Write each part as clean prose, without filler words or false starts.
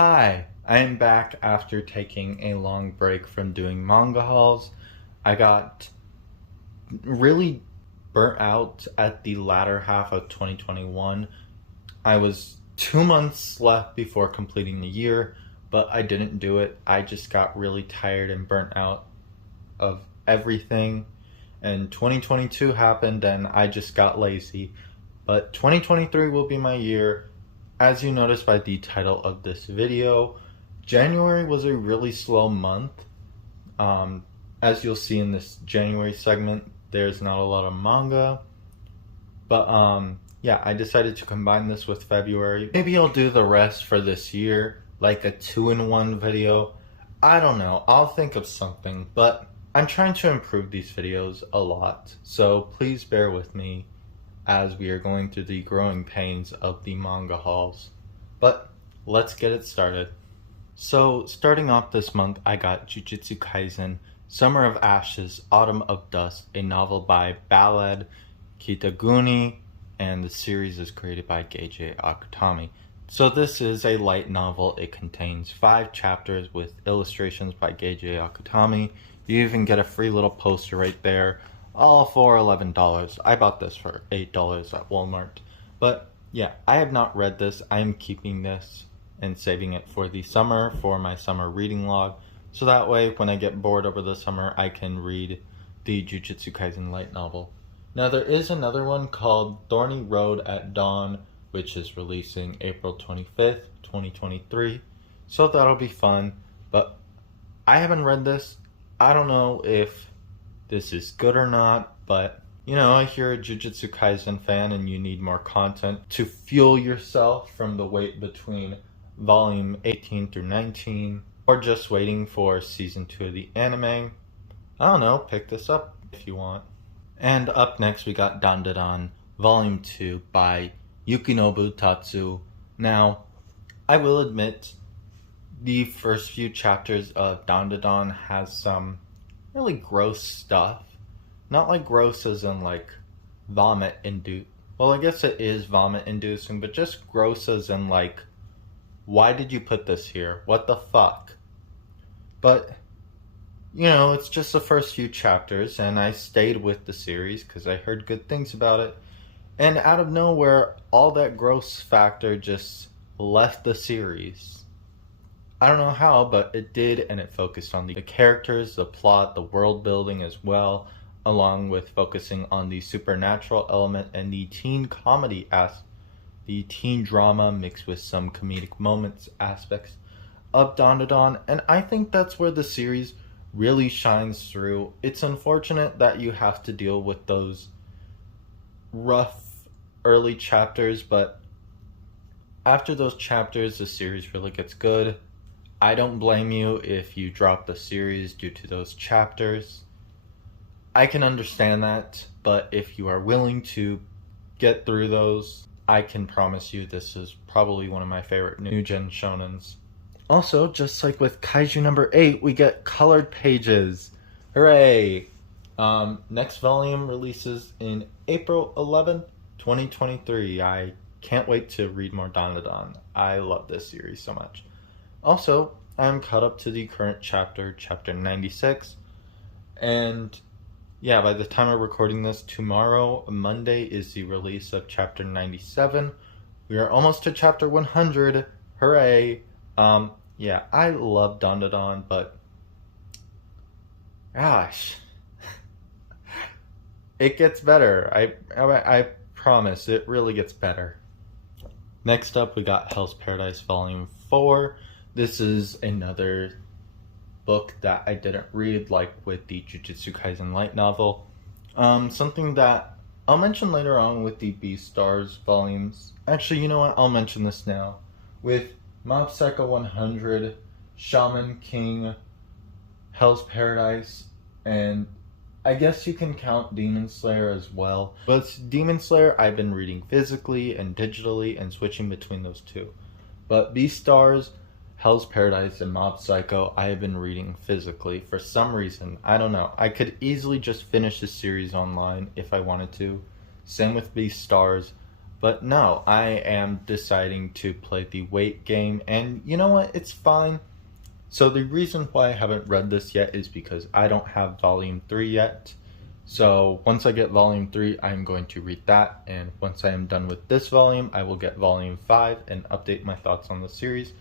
Hi, I am back after taking a long break from doing manga hauls. I got really burnt out at the latter half of 2021. I was 2 months left before completing the year, but I didn't do it. I just got really tired and burnt out of everything. And 2022 happened and I just got lazy. But 2023 will be my year. As you noticed by the title of this video, January was a really slow month. As you'll see in this January segment, there's not a lot of manga. But yeah, I decided to combine this with February. Maybe I'll do the rest for this year, like a 2-in-1 video. I don't know, I'll think of something, but I'm trying to improve these videos a lot. So please bear with me as we are going through the growing pains of the manga hauls. But let's get it started. So starting off this month, I got Jujutsu Kaisen, Summer of Ashes, Autumn of Dust, a novel by Ballad Kitaguni, and the series is created by Geiji Akutami. So this is a light novel. It contains 5 chapters with illustrations by Geiji Akutami. You even get a free little poster right there, all for $11. I bought this for $8 at Walmart. But yeah, I have not read this. I am keeping this and saving it for the summer for my summer reading log. So that way, when I get bored over the summer, I can read the Jujutsu Kaisen light novel. Now there is another one called Thorny Road at Dawn, which is releasing April 25th, 2023. So that'll be fun. But I haven't read this. I don't know if this is good or not, but you know, if you're a Jujutsu Kaisen fan and you need more content to fuel yourself from the wait between volume 18 through 19, or just waiting for season 2 of the anime, I don't know, pick this up if you want. And up next we got Dandadan volume 2 by Yukinobu Tatsu. Now, I will admit, the first few chapters of Dandadan has some really gross stuff. Not like gross as in like vomit inducing. Well, I guess it is vomit inducing, but just gross as in like, why did you put this here? What the fuck? But, you know, it's just the first few chapters, and I stayed with the series because I heard good things about it. And out of nowhere, all that gross factor just left the series. I don't know how, but it did, and it focused on the characters, the plot, the world building as well, along with focusing on the supernatural element and the teen comedy the teen drama mixed with some comedic moments aspects of Dandadan, and I think that's where the series really shines through. It's unfortunate that you have to deal with those rough early chapters, but after those chapters, the series really gets good. I don't blame you if you drop the series due to those chapters. I can understand that, but if you are willing to get through those, I can promise you this is probably one of my favorite new gen shonens. Also, just like with Kaiju number 8, we get colored pages. Hooray! Next volume releases in April 11th, 2023. I can't wait to read more Dandadan. I love this series so much. Also, I'm caught up to the current chapter 96. And yeah, by the time I'm recording this, tomorrow, Monday, is the release of chapter 97. We are almost to chapter 100. Hooray! Yeah, I love Dandadan, but gosh, it gets better. I promise, it really gets better. Next up, we got Hell's Paradise Volume 4. This is another book that I didn't read, like with the Jujutsu Kaisen light novel. Something that I'll mention later on with the Beastars volumes. Actually, you know what? I'll mention this now. With Mob Psycho 100, Shaman King, Hell's Paradise, and I guess you can count Demon Slayer as well. But Demon Slayer I've been reading physically and digitally and switching between those two. But Beastars, Hell's Paradise, and Mob Psycho I have been reading physically for some reason. I don't know. I could easily just finish this series online if I wanted to. Same with Beastars. But no, I am deciding to play the wait game, and you know what? It's fine. So the reason why I haven't read this yet is because I don't have volume 3 yet. So once I get volume 3, I'm going to read that, and once I am done with this volume, I will get volume 5 and update my thoughts on the series.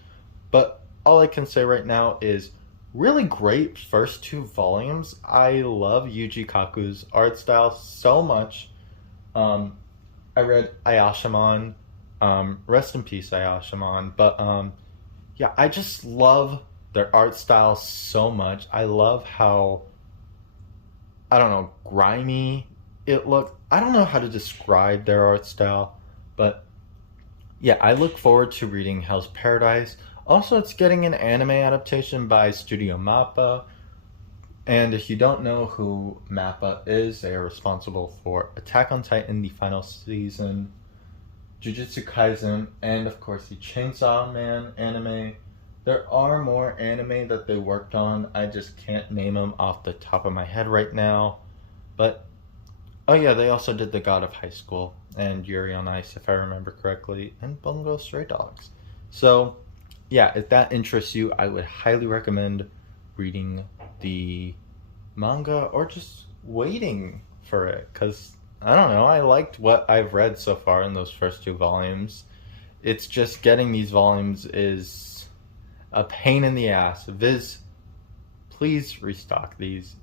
But all I can say right now is really great first 2 volumes. I love Yuji Kaku's art style so much. I read Ayashimon. Rest in peace, Ayashimon. But yeah, I just love their art style so much. I love how, I don't know, grimy it looked. I don't know how to describe their art style, but yeah, I look forward to reading Hell's Paradise. Also, it's getting an anime adaptation by Studio Mappa. And if you don't know who Mappa is, they are responsible for Attack on Titan, the final season, Jujutsu Kaisen, and of course the Chainsaw Man anime. There are more anime that they worked on. I just can't name them off the top of my head right now. But, oh yeah, they also did The God of High School and Yuri on Ice, if I remember correctly, and Bungo Stray Dogs. So, yeah, if that interests you, I would highly recommend reading the manga or just waiting for it, because I don't know, I liked what I've read so far in those first 2 volumes. It's just getting these volumes is a pain in the ass. Viz, please restock these.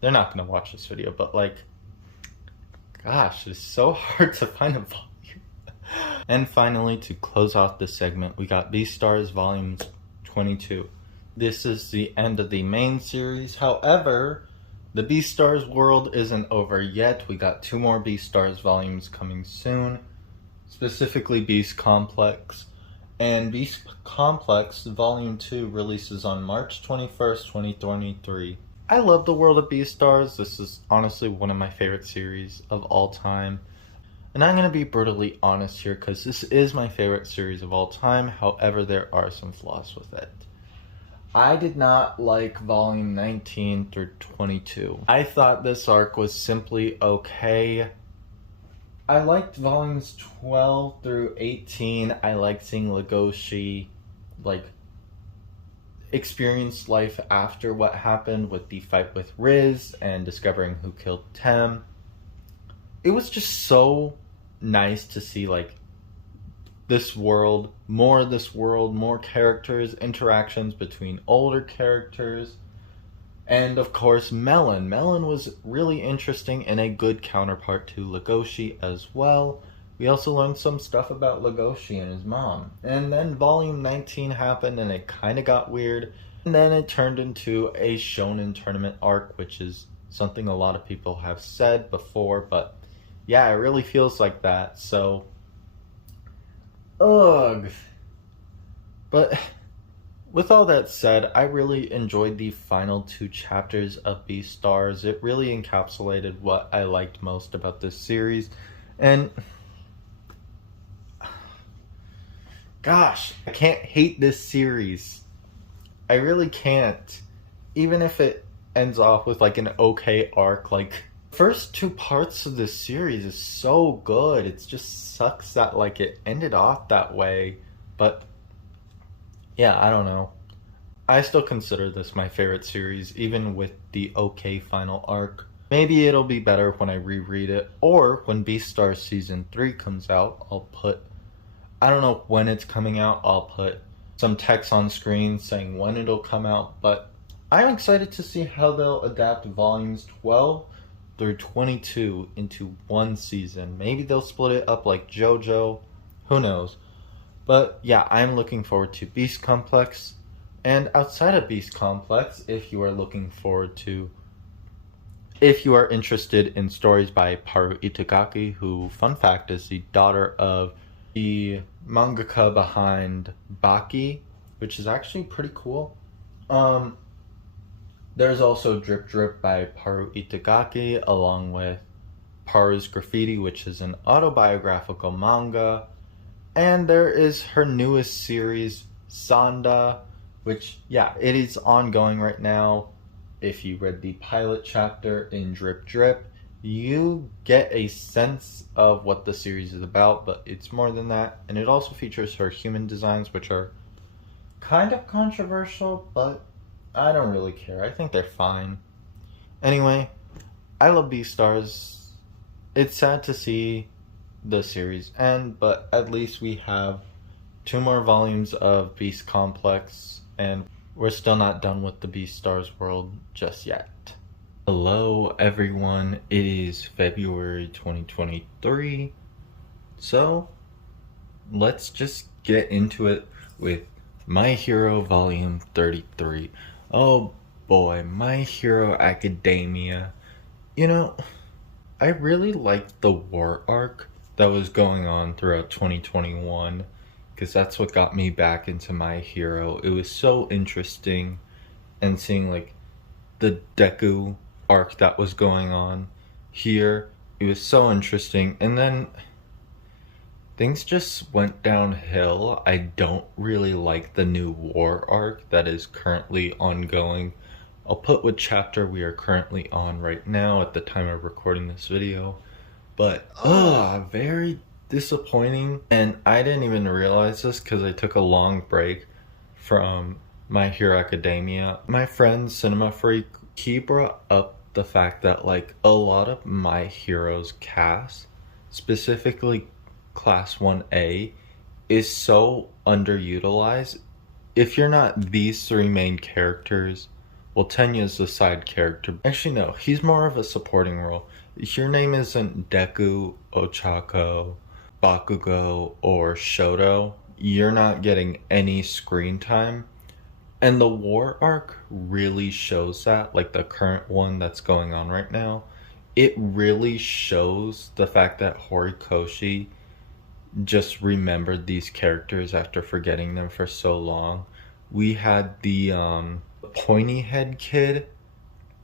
They're not going to watch this video, but like, gosh, it's so hard to find a volume. And finally, to close off this segment, we got Beastars volumes 22. This is the end of the main series. However, the Beastars world isn't over yet. We got 2 more Beastars volumes coming soon, specifically Beast Complex. And Beast Complex Volume 2 releases on March 21st, 2023. I love the world of Beastars. This is honestly one of my favorite series of all time. And I'm going to be brutally honest here, because this is my favorite series of all time. However, there are some flaws with it. I did not like volume 19 through 22. I thought this arc was simply okay. I liked volumes 12 through 18. I liked seeing Legoshi, like, experience life after what happened with the fight with Riz and discovering who killed Tem. It was just so nice to see, like, this world, more characters, interactions between older characters, and of course Melon. Melon was really interesting and a good counterpart to Legoshi as well. We also learned some stuff about Legoshi and his mom. And then volume 19 happened and it kind of got weird. And then it turned into a shonen tournament arc, which is something a lot of people have said before, but yeah, it really feels like that. So, ugh. But with all that said, I really enjoyed the final 2 chapters of Beastars. It really encapsulated what I liked most about this series. And gosh, I can't hate this series. I really can't. Even if it ends off with like an okay arc, like, first 2 parts of this series is so good. It just sucks that like it ended off that way. But yeah, I don't know. I still consider this my favorite series, even with the okay final arc. Maybe it'll be better when I reread it, or when Beastars Season 3 comes out, I don't know when it's coming out, I'll put some text on screen saying when it'll come out, but I'm excited to see how they'll adapt volumes 12 through 22 into one season. Maybe they'll split it up like JoJo, who knows. But yeah, I'm looking forward to Beast Complex. And outside of Beast Complex, if you are interested in stories by Paru Itagaki, who, fun fact, is the daughter of the mangaka behind Baki, which is actually pretty cool. There's also Drip Drip by Paru Itagaki, along with Paru's Graffiti, which is an autobiographical manga. And there is her newest series, Sanda, which, yeah, it is ongoing right now. If you read the pilot chapter in Drip Drip, you get a sense of what the series is about, but it's more than that. And it also features her human designs, which are kind of controversial, but I don't really care. I think they're fine. Anyway, I love Beastars. It's sad to see the series end, but at least we have two more volumes of Beast Complex, and we're still not done with the Beastars world just yet. Hello everyone, it is February 2023, so let's just get into it with My Hero Volume 33. Oh boy, My Hero Academia. You know, I really liked the war arc that was going on throughout 2021, because that's what got me back into My Hero. It was so interesting, and seeing like the Deku arc that was going on here, it was so interesting. And then things just went downhill. I don't really like the new war arc that is currently ongoing. I'll put what chapter we are currently on right now at the time of recording this video. But, very disappointing. And I didn't even realize this because I took a long break from My Hero Academia. My friend Cinema Freak, he brought up the fact that like a lot of My Hero's cast, specifically Class 1A, is so underutilized. If you're not these three main characters, well, Tenya's the side character. Actually, no, he's more of a supporting role. If your name isn't Deku, Ochako, Bakugo, or Shoto, you're not getting any screen time. And the war arc really shows that, like the current one that's going on right now. It really shows the fact that Horikoshi just remembered these characters after forgetting them for so long. We had the pointy head kid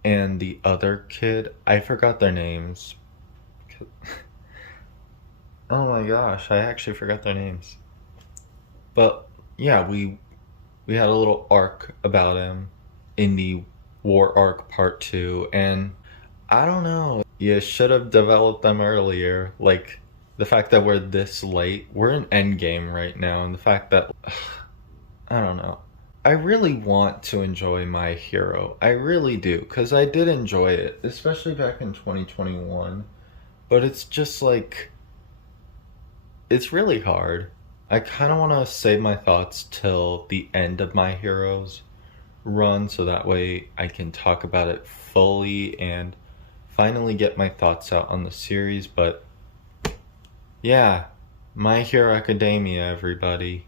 and the other kid. I forgot their names. Oh my gosh, I actually forgot their names. But yeah, we had a little arc about him in the war arc part 2, and I don't know, you should have developed them earlier. Like, the fact that we're this late, we're in endgame right now, and the fact that, I don't know. I really want to enjoy My Hero. I really do, because I did enjoy it, especially back in 2021. But it's just like, it's really hard. I kind of want to save my thoughts till the end of My Hero's run, so that way I can talk about it fully and finally get my thoughts out on the series. But yeah, My Hero Academia, everybody.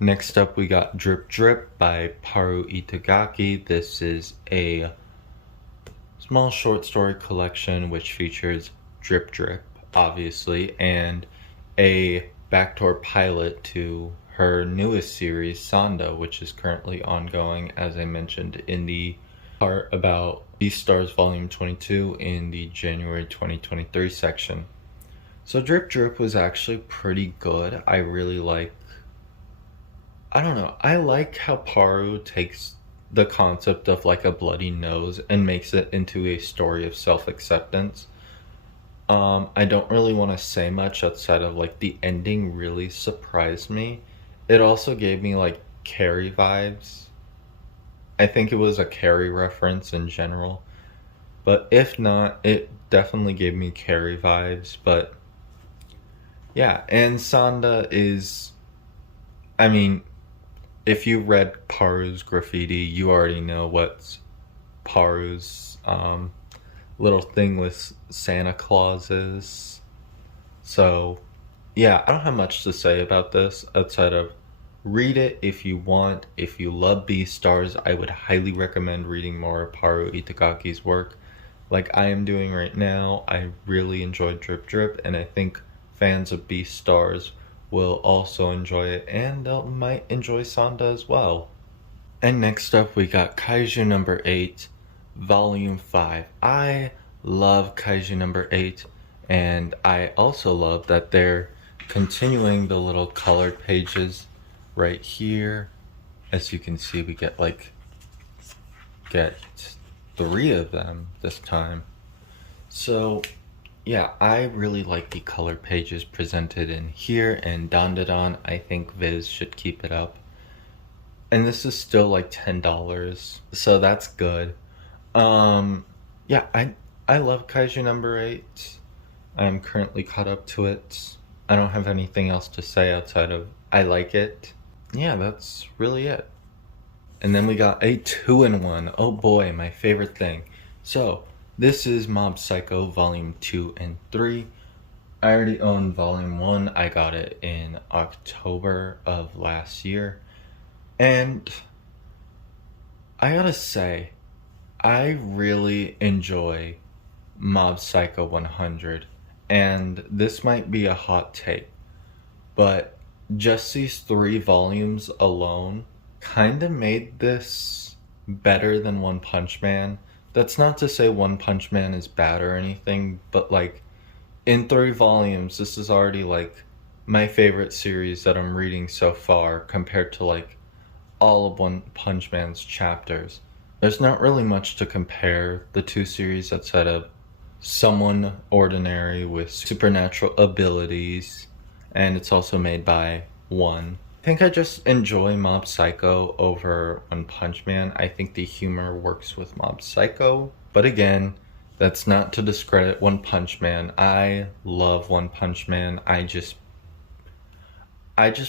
Next up, we got Drip Drip by Paru Itagaki. This is a small short story collection which features Drip Drip, obviously, and a backdoor pilot to her newest series, Sanda, which is currently ongoing, as I mentioned in the part about Beastars Volume 22 in the January 2023 section. So Drip Drip was actually pretty good. I really I like how Paru takes the concept of like a bloody nose and makes it into a story of self-acceptance. I don't really want to say much outside of like the ending really surprised me. It also gave me like Carrie vibes. I think it was a Carrie reference in general. But if not, it definitely gave me Carrie vibes. But yeah, and Sanda is, I mean, if you read Paru's graffiti, you already know what's Paru's little thing with Santa Claus is. So yeah, I don't have much to say about this outside of read it if you want. If you love Beastars, I would highly recommend reading more of Paru Itagaki's work like I am doing right now. I really enjoyed Drip Drip, and I think fans of Beastars will also enjoy it, and they might enjoy Sanda as well. And next up, we got Kaiju number 8, Volume 5. I love Kaiju number 8, and I also love that they're continuing the little colored pages right here. As you can see, we get 3 of them this time. So, yeah, I really like the color pages presented in here and Dandadan. I think Viz should keep it up. And this is still like $10, so that's good. Um, yeah, I love Kaiju number 8. I'm currently caught up to it. I don't have anything else to say outside of I like it. Yeah, that's really it. And then we got a 2-in-1. Oh boy, my favorite thing. So, this is Mob Psycho Volume 2 and 3. I already own Volume 1. I got it in October of last year. And I gotta say, I really enjoy Mob Psycho 100. And this might be a hot take, but just these 3 volumes alone kind of made this better than One Punch Man. That's not to say One Punch Man is bad or anything, but like in 3 volumes, this is already like my favorite series that I'm reading so far compared to like all of One Punch Man's chapters. There's not really much to compare the two series outside of someone ordinary with supernatural abilities, and it's also made by one. I think I just enjoy Mob Psycho over One Punch Man. I think the humor works with Mob Psycho, but again, that's not to discredit One Punch Man. I love One Punch Man. I just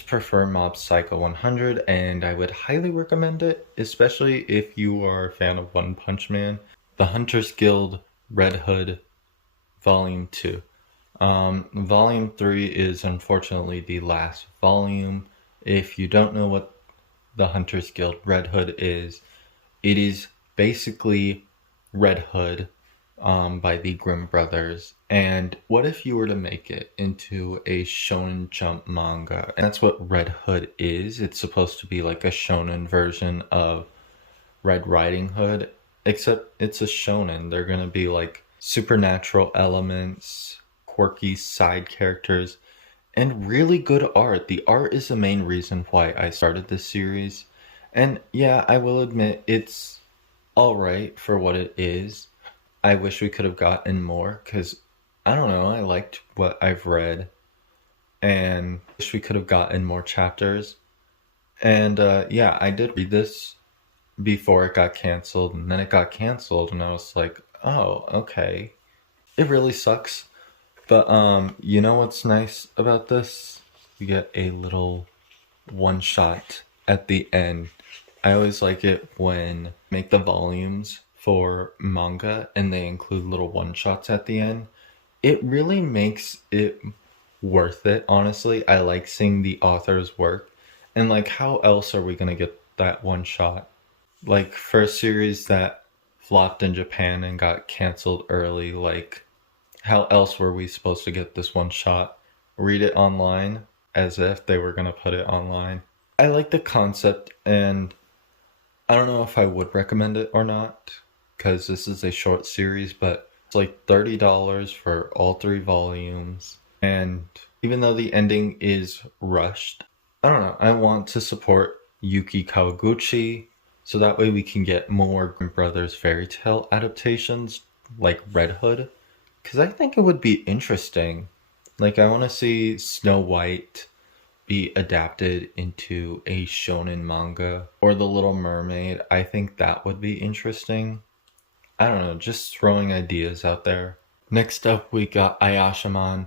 prefer Mob Psycho 100, and I would highly recommend it, especially if you are a fan of One Punch Man. The Hunters Guild Red Hood Volume 2. Volume 3 is unfortunately the last volume. If you don't know what the Hunters Guild Red Hood is, it is basically Red Hood by the Grimm brothers. And what if you were to make it into a Shonen Jump manga? And that's what Red Hood is. It's supposed to be like a shonen version of Red Riding Hood, except it's a shonen. They're gonna be like supernatural elements, quirky side characters, and really good art. The art is the main reason why I started this series. And yeah, I will admit it's alright for what it is. I wish we could have gotten more because I don't know, I liked what I've read and wish we could have gotten more chapters. And yeah, I did read this before it got canceled, and then it got canceled, and I was like, oh, okay. It really sucks. But you know what's nice about this? We get a little one shot at the end. I always like it when make the volumes for manga and they include little one shots at the end. It really makes it worth it, honestly. I like seeing the author's work. And like how else are we gonna get that one shot? Like for a series that flopped in Japan and got canceled early, like how else were we supposed to get this one shot? Read it online as if they were going to put it online. I like the concept, and I don't know if I would recommend it or not because this is a short series, but it's like $30 for all 3 volumes. And even though the ending is rushed, I don't know, I want to support Yuki Kawaguchi so that way we can get more Grimm Brothers fairy tale adaptations like Red Hood. Because I think it would be interesting. Like, I want to see Snow White be adapted into a shonen manga, or The Little Mermaid. I think that would be interesting. I don't know, just throwing ideas out there. Next up, we got Ayashiman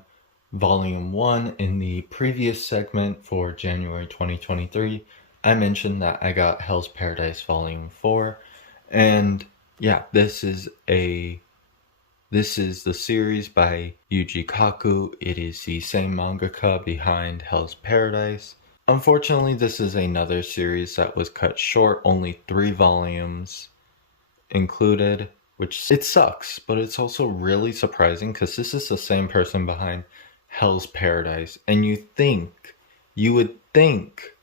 Volume 1. In the previous segment for January 2023, I mentioned that I got Hell's Paradise Volume 4. And yeah, this is the series by Yuji Kaku. It is the same mangaka behind Hell's Paradise. Unfortunately, this is another series that was cut short, only 3 volumes included, which it sucks, but it's also really surprising because this is the same person behind Hell's Paradise, and you would think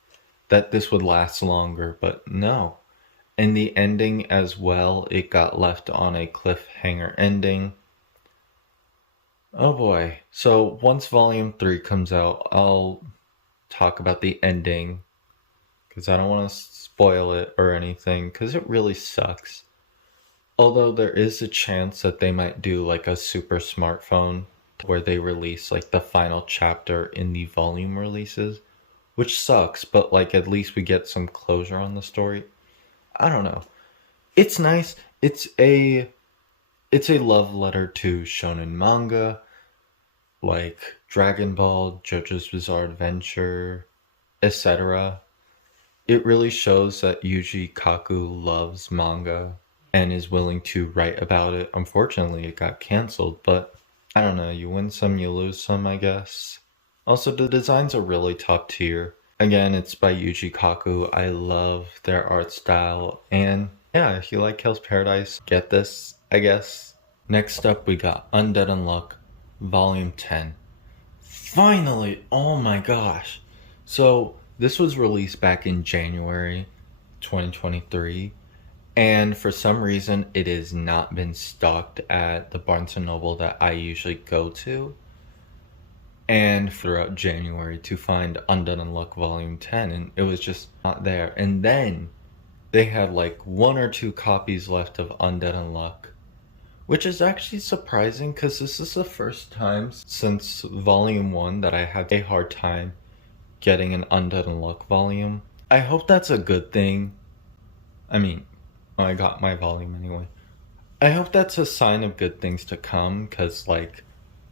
that this would last longer, but no. And the ending as well, it got left on a cliffhanger ending. Oh boy. So once volume 3 comes out, I'll talk about the ending because I don't want to spoil it or anything because it really sucks. Although there is a chance that they might do like a super smartphone where they release like the final chapter in the volume releases, which sucks, but like at least we get some closure on the story. I don't know. It's nice. It's a love letter to shonen manga like Dragon Ball, JoJo's Bizarre Adventure, etc. It really shows that Yuji Kaku loves manga and is willing to write about it. Unfortunately, it got canceled, but I don't know, you win some, you lose some, I guess. Also, the designs are really top tier. Again, it's by Yuji Kaku. I love their art style, and yeah, if you like Hell's Paradise, get this, I guess. Next up, we got Undead Unluck, Volume 10. Finally! Oh my gosh! So, this was released back in January 2023, and for some reason, it has not been stocked at the Barnes & Noble that I usually go to. And throughout January to find Undead Unluck Volume 10, and it was just not there. And then they had like 1 or 2 copies left of Undead Unluck, which is actually surprising because this is the first time since Volume 1 that I had a hard time getting an Undead Unluck volume. I hope that's a good thing. I mean, I got my volume anyway. I hope that's a sign of good things to come, because like,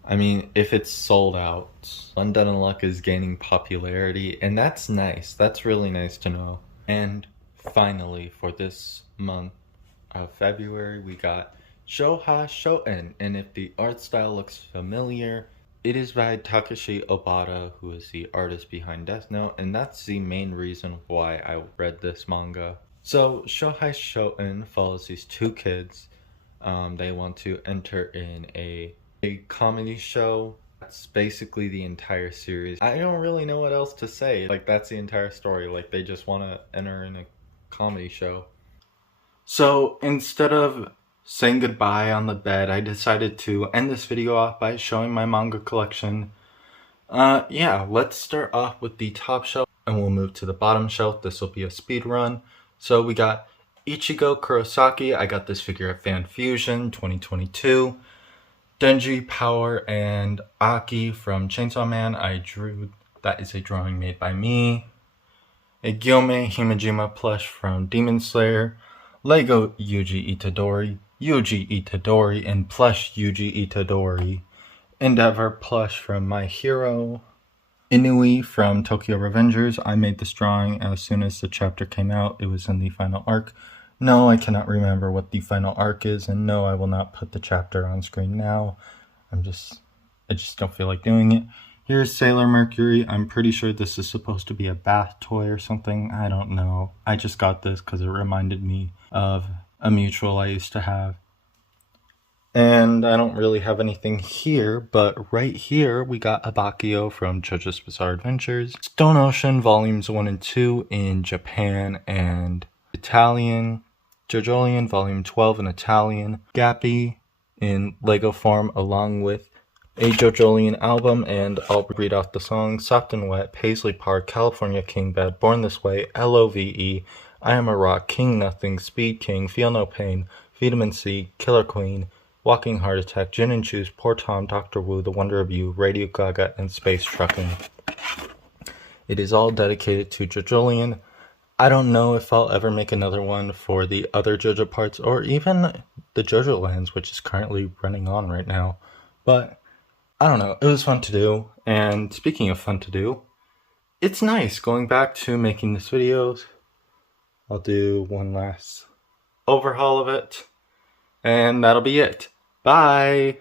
I mean, if it's sold out, Undead Unluck is gaining popularity, and that's nice. That's really nice to know. And finally, for this month of February, we got Shouha Shoten, and if the art style looks familiar, it is by Takashi Obata, who is the artist behind Death Note, and that's the main reason why I read this manga. So, Shouha Shoten follows these 2 kids. They want to enter in a comedy show. That's basically the entire series. I don't really know what else to say. Like, that's the entire story. Like, they just want to enter in a comedy show. So, instead of saying goodbye on the bed, I decided to end this video off by showing my manga collection. Yeah, let's start off with the top shelf, and we'll move to the bottom shelf. This will be a speed run. So we got Ichigo Kurosaki. I got this figure at Fan Fusion 2022. Denji, Power, and Aki from Chainsaw Man. I drew, that is a drawing made by me. A Gyome Himejima plush from Demon Slayer. Lego Yuji Itadori, and plush Yuji Itadori. Endeavor plush from My Hero. Inui from Tokyo Revengers. I made this drawing as soon as the chapter came out. It was in the final arc. No, I cannot remember what the final arc is, and no, I will not put the chapter on screen now. I just don't feel like doing it. Here's Sailor Mercury. I'm pretty sure this is supposed to be a bath toy or something. I don't know. I just got this because it reminded me of a mutual I used to have. And I don't really have anything here, but right here we got Abakio from JoJo's Bizarre Adventures. Stone Ocean Volumes 1 and 2 in Japan and Italian. JoJolion Volume 12 in Italian. Gappy in Lego form, along with a JoJolion album, and I'll read off the songs. Soft and Wet, Paisley Park, California King Bed, Born This Way, LOVE, I Am a Rock, King Nothing, Speed King, Feel No Pain, Vitamin C, Killer Queen, Walking Heart Attack, Gin and Choose, Poor Tom, Dr. Wu, The Wonder of You, Radio Gaga, and Space Trucking. It is all dedicated to JoJolion. I don't know if I'll ever make another one for the other JoJo parts, or even the JoJo Lands, which is currently running on right now. But I don't know, it was fun to do. And speaking of fun to do, it's nice going back to making this videos. I'll do one last overhaul of it, and that'll be it. Bye!